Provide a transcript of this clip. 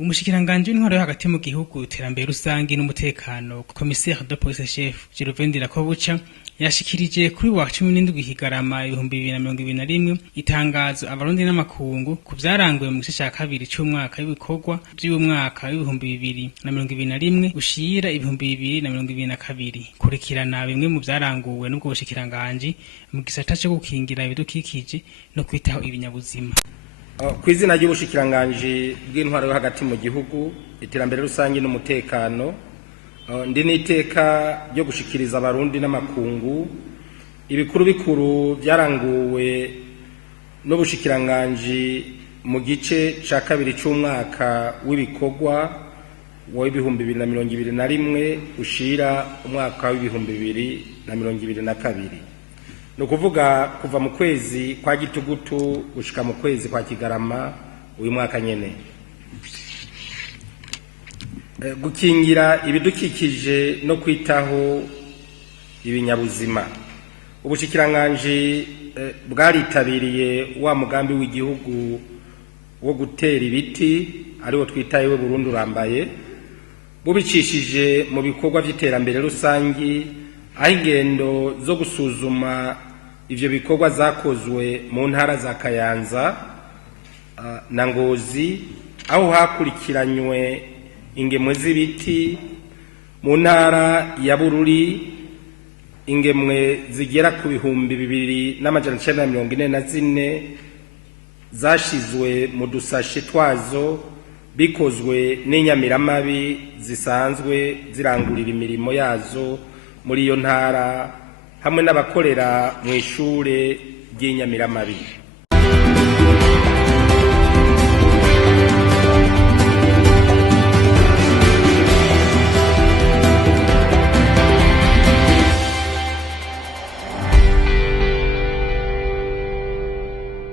Umushikiranganji w'intwaro yo hagati mu gihugu iterambere rusangi n'umutekano commissaire de police chef Gervain Ndirakobuca yashikirije kuri wa 17 Kigarama 2021 itangazo abarundi n'amakungu ku vyaranguye mu gice ca kabiri c'umwaka w'ibikorwa by'umwaka w'2021 ushira 2022 kurikirana bimwe mu vyaranguwe n'ubwo bushikiranganji mu gisata cyo gukingira ibidukikije no kwitaho ibinyabuzima. Kwizina ry'ubushikiranganji bw'intwaro yo hagati mu gihugu iterambere rusangi n'umutekano ndi n'iteka ryo gushikiriza abarundi n'amakungu ibikuru bikuru byaranguwe n'ubushikiranganji mu gice ca kabiri c'umwaka w'ibikorwa wa 2021 ushira umwaka wa 2022. No kuvuga kuva mu kwezi kwa Gitugutu gushika mu kwezi kwa Kigarama uyu mwaka nyene. Gukingira ibidukikije no kwitaho ibinyabuzima. Ubushikiranganji bwaritabiriye wa mugambi w'igihugu wo gutera ibiti ariwo twitayewe Burundi urambaye bubicishije mu bikorwa by'iterambere rusangi aho ingendo zo gusuzuma ivyo bikorwa zakozwe mu ntara za Kayanza na Ngozi aho hakurikiranywe ingemwe z'ibiti mu ntara ya Bururi ingemwe zigera ku 2,944 zashizwe mu dusashe twazo bikozwe n'inyamiramabi zisanzwe zirangurira imirimo yazo muri iyo ntara hamwe n'abakorera mu ishure ry'inyamiramabi.